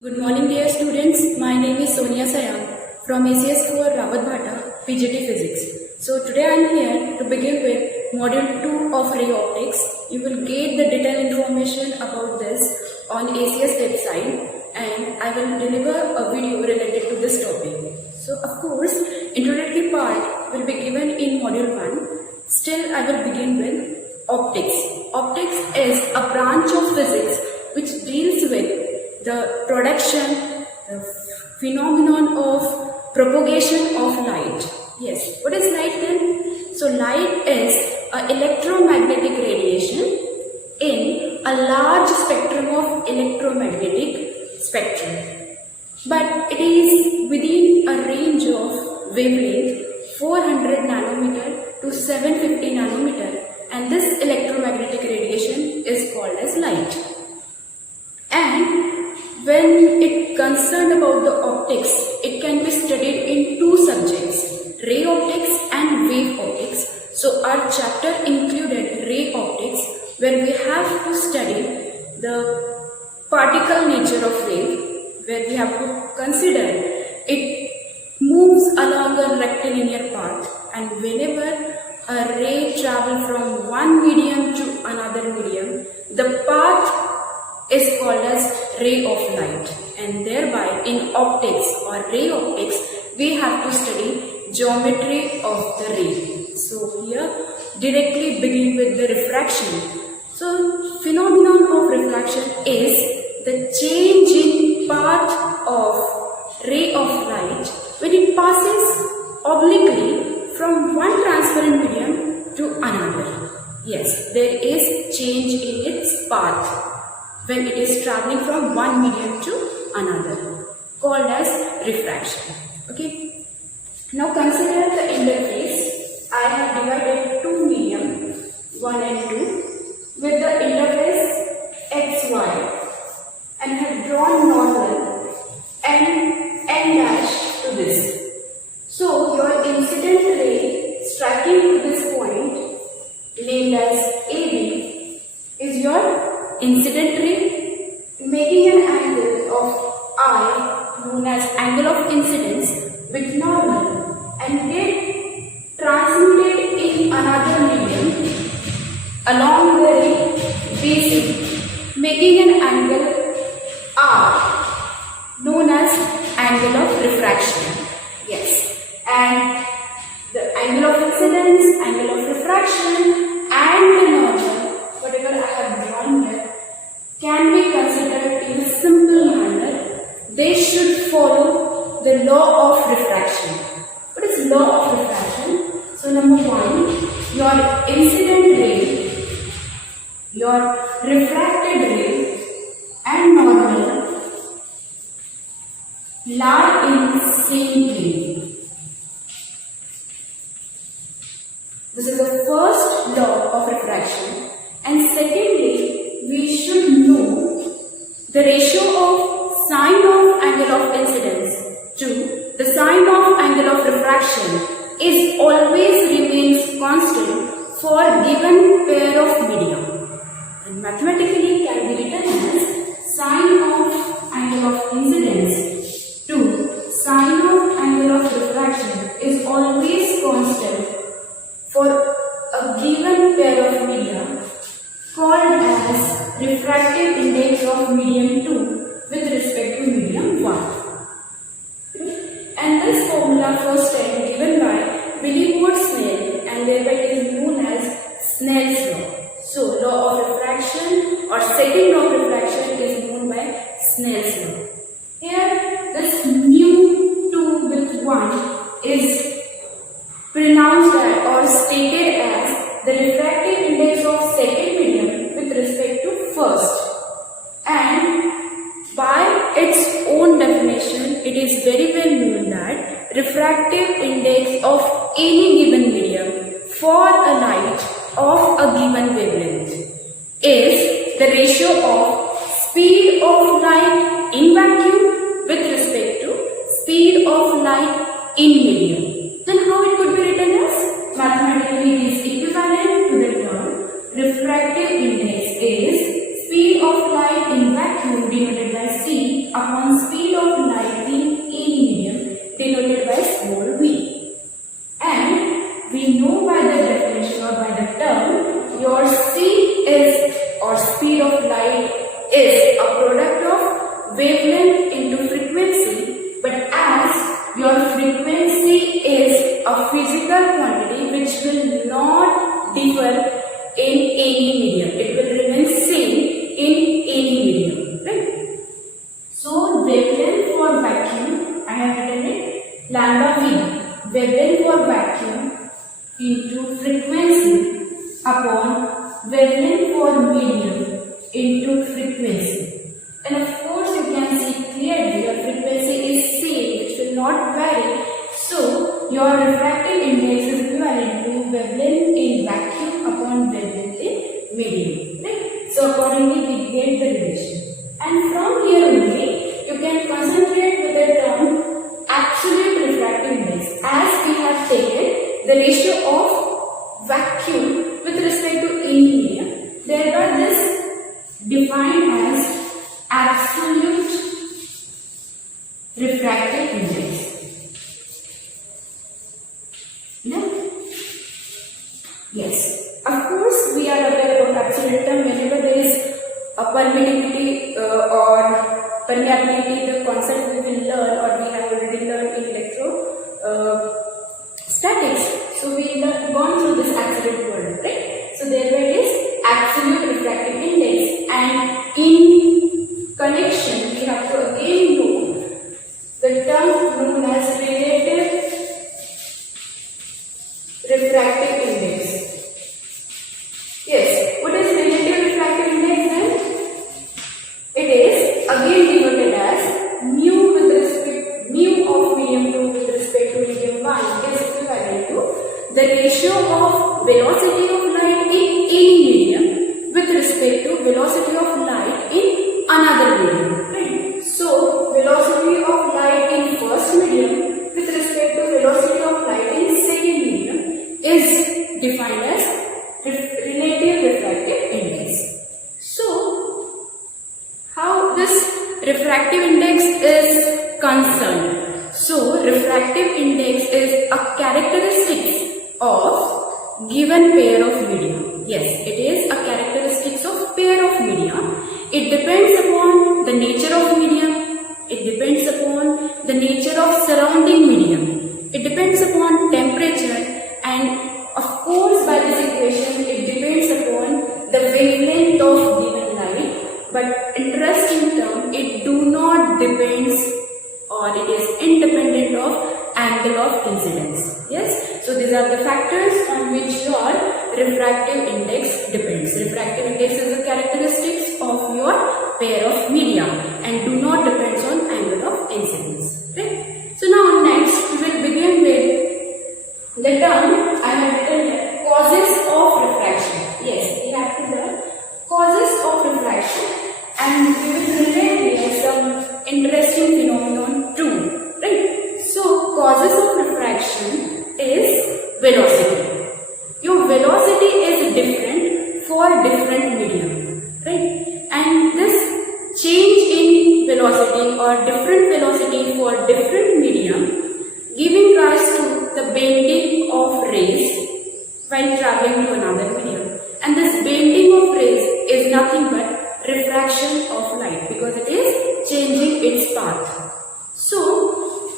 Good morning dear students, my name is Sonia Sayam from ACS 4 Rawat Bhata, PGT Physics. So today I am here to begin with module 2 of ray optics. You will get the detailed information about this on ACS website and I will deliver a video related to this topic. So of course, introductory part will be given in module 1. Still I will begin with optics. Optics is a branch of physics which deals with the production, the phenomenon of propagation of light. Yes, what is light then? So light is an electromagnetic radiation in a large spectrum of electromagnetic spectrum. But it is within a range of wavelength 400 nanometer to 750 nanometer, and this electromagnetic radiation is called as light. And when it concerned about the optics, it can be studied in two subjects, ray optics and wave optics. So our chapter included ray optics, where we have to study the particle nature of wave, where we have to consider it moves along a rectilinear path, and whenever a ray travels from one medium to another medium, the path is called as ray of light, and thereby in optics or ray optics we have to study geometry of the ray. So here directly begin with the refraction. So phenomenon of refraction is the change in path of ray of light when it passes obliquely from one transparent medium to another. Yes, there is change in its path when it is traveling from one medium to another, called as refraction. Okay. Now consider the interface. I have divided two medium, 1 and 2, with the interface XY, and have drawn normal and N dash to this. So your incident ray striking to this point, named as AB, is your incident ray, making an angle of I known as angle of incidence with normal, and get transmitted in another medium along the ray BC, making an angle R known as angle of refraction. Yes, and the angle of incidence, angle of refraction, and the normal, whatever I have drawn here, can be considered in a simple manner. They should follow the law of refraction. What is law of refraction? So number 1, your incident ray, your refracted ray, and normal lie in same plane. This is the first law of refraction. And secondly, we should know the ratio of sine of angle of incidence to the sine of angle of refraction is always remains constant for given pair of medium. And mathematically can be written as sine of angle of incidence to sine of angle of refraction is always constant for a given pair of media, called as refractive index of medium 2 with respect to medium 1. And this formula first time given by Billy-Ward-Snell, and thereby it is known as Snell's law. So law of refraction or second law of refraction is known by Snell's law. Here this mu 2 with 1 is pronounced as or stated as the refractive index of second medium with respect to first, and by its own definition it is very well known that refractive index of any given medium for a light of a given wavelength is the ratio of speed of light in vacuum with respect to speed of light in medium. Then how it could be written as? Mathematically it is equivalent to the term refractive index is speed of light in vacuum denoted by C upon wavelength into frequency, but as your frequency is a physical quantity which will not differ in any medium. It will remain same in any medium, right? So wavelength for vacuum, I have written it lambda V. Wavelength for vacuum into frequency upon wavelength for medium into frequency. And of course you can see clearly your frequency is same, which will not vary. So your refractive index is equivalent to wavelength in vacuum upon wavelength in medium. Right? So accordingly we get the relation. And from here only you can concentrate with the term absolute refractive index, as we have taken the ratio of vacuum with respect to any medium. Thereby this defined as absolute refractive index. No? Yes. Of course, we are aware about absolute term whenever there is a permittivity or permeability, the concept we will learn or we have already learned in statics. So we have gone through this absolute word, right? So thereby it is absolute refractive index, and in connection we have to again know the term known as relative refractive index. Yes, what is relative refractive index then? It is again denoted as mu of medium 2 with respect to medium 1 is equivalent to the ratio of velocity of light in any medium with respect to velocity of light in another medium. Right? So velocity of light in first medium with respect to velocity of light in second medium is defined as relative refractive index. So how this refractive index is concerned? So refractive index is a characteristic of given pair of media. Yes, it is a characteristic of pair of media. It depends upon the nature of medium. It depends upon the nature of surrounding medium. It depends upon temperature, and of course by this equation it depends upon the wavelength of given light. But interesting term, it do not depends or it is independent of angle of incidence. Yes, so these are the factors on which your refractive index depends. Refractive index is the characteristics of your pair of media and do not depends on angle of incidence. Right? So now next we will begin with the term I have written here, causes of refraction. Yes, we have to learn causes of refraction, and we will relate here some interesting phenomenon too. Right? So causes of refraction is velocity. Your velocity is different for different medium. Right? And this change in velocity or different velocity for different medium giving rise to the bending of rays while traveling to another medium. And this bending of rays is nothing but refraction of light because it is changing its path. So,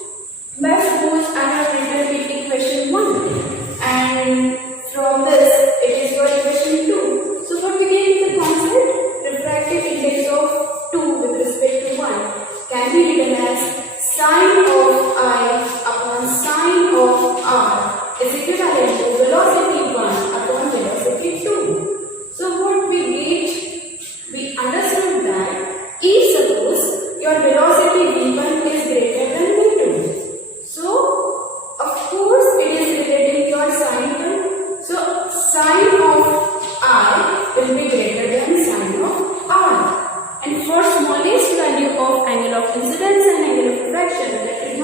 let's suppose I have written equation 1 and from this it is your equation 2. So, what we get in the concept? Refractive index of 2 with respect to 1 can be written as sine of I upon sine of R is equivalent to velocity 1 upon velocity 2. So what we get, we understood that if suppose your velocity v1 is greater than v2, so of course it is relating to your sine term. So sine of I will be greater than sine of R. And for smallest value of angle of incidence and angle of refraction, that will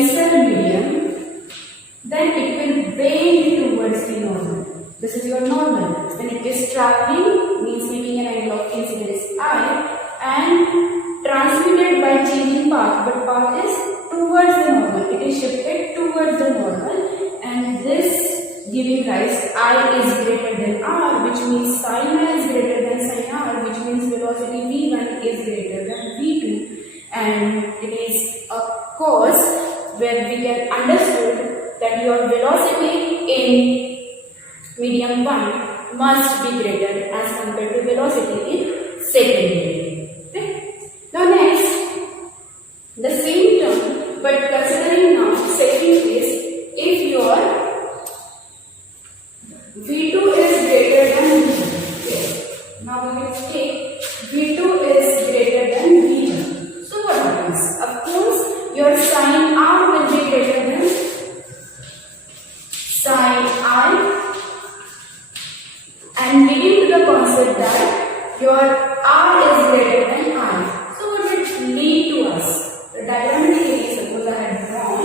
denser medium, then it will bend towards the normal. This is your normal. When it is traveling, means making an angle of incidence I, and transmitted by changing path, but path is towards the normal. It is shifted towards the normal, and this giving rise I is greater than R, which means sin I is greater than sin R, which means velocity V1 is greater than V2, and it is a cause where we can understood that your velocity in medium 1 must be greater as compared to velocity in second medium. Okay? Now next, the same term, but considering now second case, if your V2 is greater than V1. Okay. Now we will take V2 is greater than V1. So what happens? Of course, your sin R will be greater than sin I, and leading to the concept that your R is greater than I. So what will it lead to us? The diagrammatically, suppose I had drawn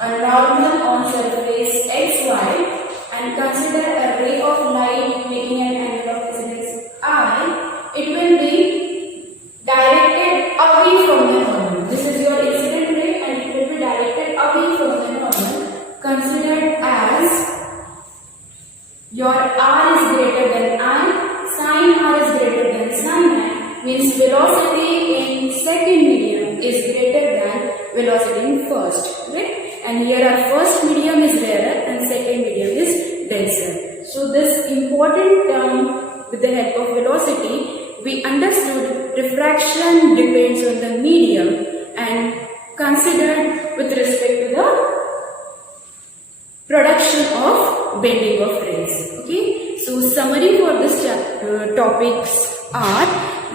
a normal on surface XY and consider a ray of light making an angle of incidence I, it will be directed away from the normal. This is your incident ray and it will be directed away from the normal, considered as your R is greater than I, sin R is greater than sin I, means velocity in second medium is greater than velocity in first. Okay? And here our first medium is rarer and second medium is denser. So this important term with the help of velocity, we understood refraction depends on the medium and considered with respect to the production of bending of rays. Okay, so summary for this topics are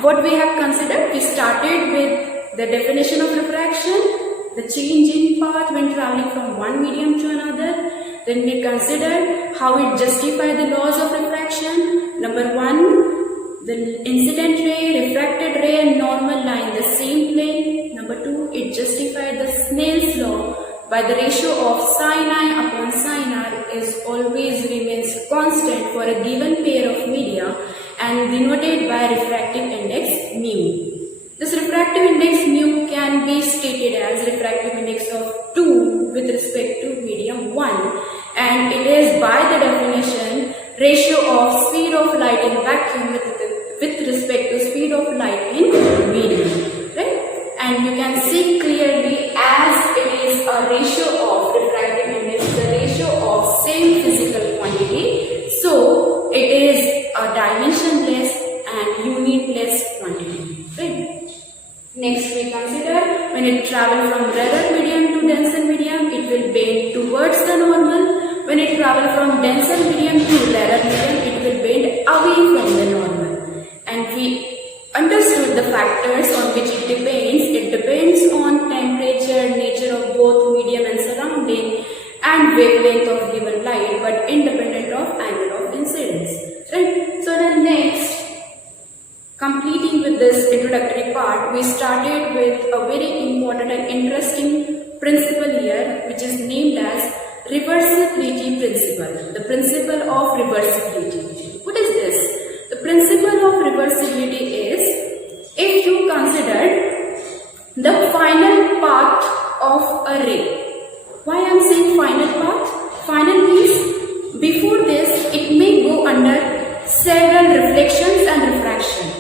what we have considered. We started with the definition of refraction, the change in path when traveling from one medium to another. Then we considered how it justifies the laws of refraction. Number one, the incident ray, refracted ray and normal lie in the same plane. Number two, it justified the Snell's law by the ratio of sin I upon sin R is always remains constant for a given pair of media and denoted by refractive index mu. This refractive index mu can be stated as refractive index of 2 with respect to medium 1, and it is by the definition ratio of speed of light in vacuum with respect to speed of light in medium. Right? And you can see clearly as it is a ratio of refractive index, the ratio of same physical quantity. So it is a dimensionless and unitless quantity. Right? Next we consider when it travels from rarer medium to denser medium, it will bend towards the normal. When it travels from denser medium to rarer medium, it will bend away from the normal. And we understood the factors on which it depends. It depends on temperature, nature of both medium and surrounding, and wavelength of given light, but independent of angle of incidence. Right? So then next, completing with this introductory part, we started with a very important and interesting principle here, which is named as reversibility principle. The principle of reversibility. What is this? The principle of reversibility is if you consider the final path of a ray. Why I am saying final path? Final means before this it may go under several reflections and refraction.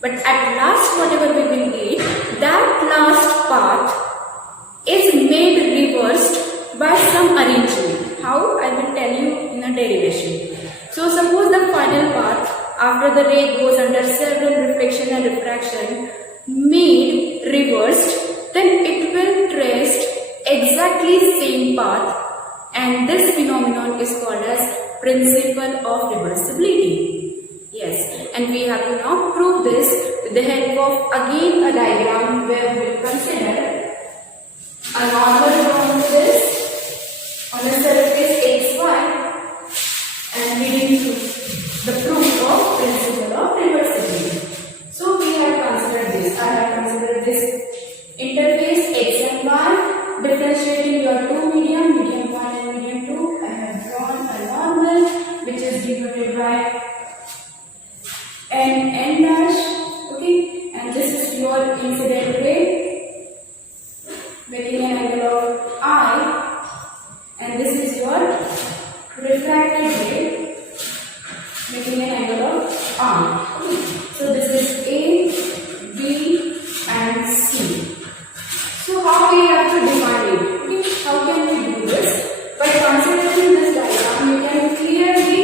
But at last whatever we will get, that last path is made reversed by some arrangement. How? I will tell you in a derivation. So suppose the final path after the ray goes under several reflection and refraction made reversed, then it will trace exactly same path, and this phenomenon is called as principle of reversibility. Yes, and we have to now prove this with the help of again a diagram where we will consider a normal from this on a surface xy and leading to the proof of principle of reversibility. So we have considered this. I have considered this interface x and y differentiating your two medium, medium 1 and medium 2, I have drawn a normal which is denoted by n dash, okay, and this is your incident ray, making an angle of I, and this is your refracted ray, making an angle of R. Okay. So this is A, B and C. So how we have to define it? Okay. How can we do this? By considering this diagram, you can clearly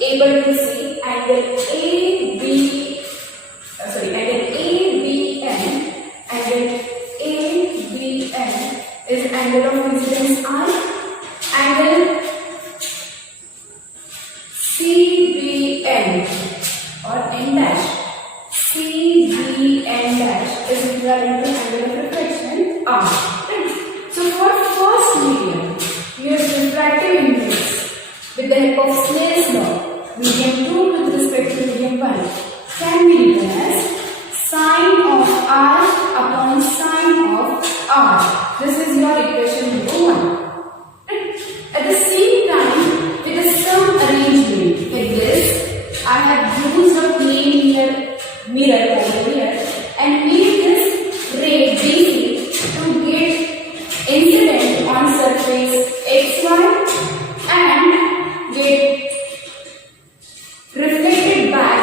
able to see angle angle ABN is angle of incidence I, angle CBN or N dash, CBN dash is equivalent to angle of refraction R. Right? So for first medium, we have refractive index with the help of Snell's law, medium 2 with respect to medium 1 can be written as sine of R upon sine of R. This is your equation number 1. Right? At the same time, with a some arrangement like this, I have used a plane mirror over here and made this ray DC to get incident on surface XY and get reflected back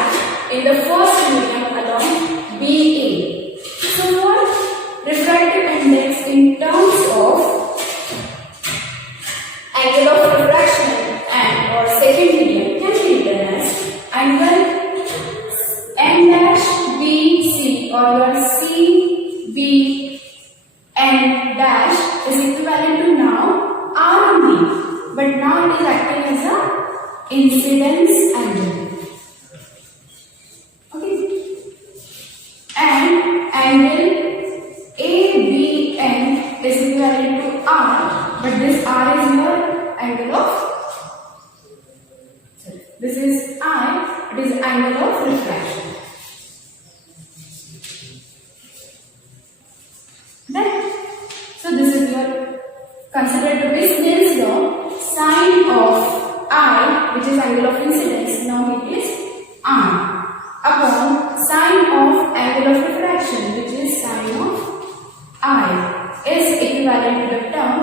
in the first medium along BA. So for refractive index in terms of angle of refraction and or second medium can be written as angle N dash BC or your CB N dash is equivalent to now R only, but now it is acting as a incidence angle. Okay, and angle ABN is equivalent to R, but this R is your angle of, this is I, it is angle of refraction. Then, so this is your considered to be Snell's law, sine of I, which is angle of incidence, now it is R, upon sine of angle of refraction, which is sine of I, is equivalent to the term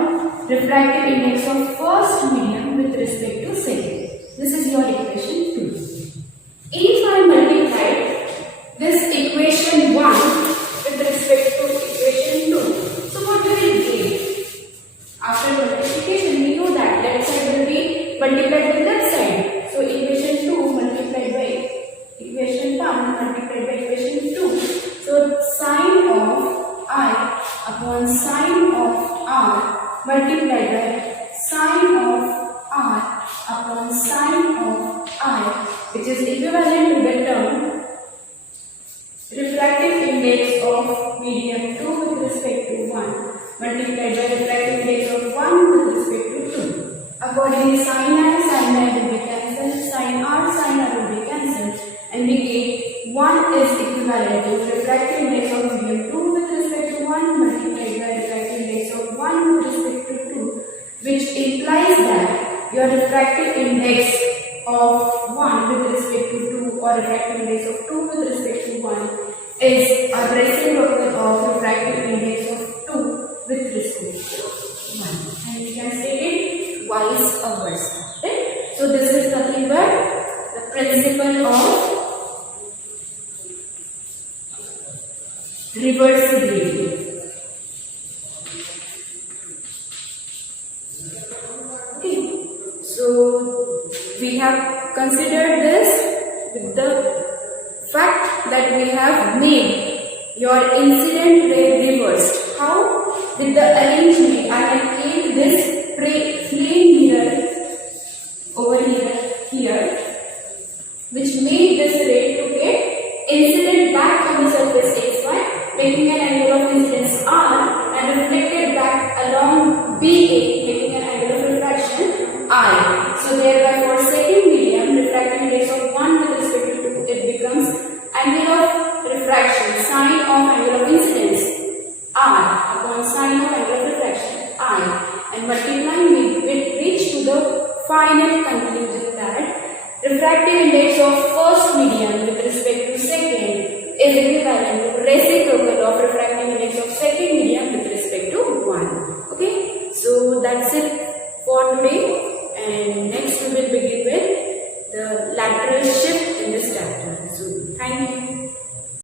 refractive index of first medium with respect to second. This is your equation 2. If I multiply this equation 1 with respect to equation 2, so what will it give? After multiplication, we know that left side will be multiplied with left side. So equation 2 multiplied by equation 1 multiplied by equation 2. So sine of I upon sine of R multiplied by sine of R upon sine of I, which is equivalent to the term refractive index of medium 2 with respect to 1 multiplied by refractive index of 1 with respect to 2. Accordingly, sine I will be cancelled, sine R will be cancelled, and we get 1 is equivalent to refractive index of medium 2 with respect to 1 multiplied by refractive index of 1 with respect to 2, which implies that your refractive index of 1 with respect to 2 or refractive index of 2 with respect to 1 is a reciprocal of refractive index of 2 with respect to 1. And we can state it vice versa. Right? So this is nothing but the principle of reversibility. So we have considered this with the fact that we have made your incident ray reversed. How? With the arrangement, I have kept this plane mirror over here, which made this ray to get incident back from the surface XY, making an angle of incidence R, and reflected back along BA, making an angle of refraction I. So thereby for second medium, refractive index of 1 with respect to 2, it becomes angle of refraction, sine of angle of incidence R upon sine of angle of refraction refractive index of first medium with respect to second is equivalent to reciprocal of refractive index of second medium with respect to 1. Okay, so that's it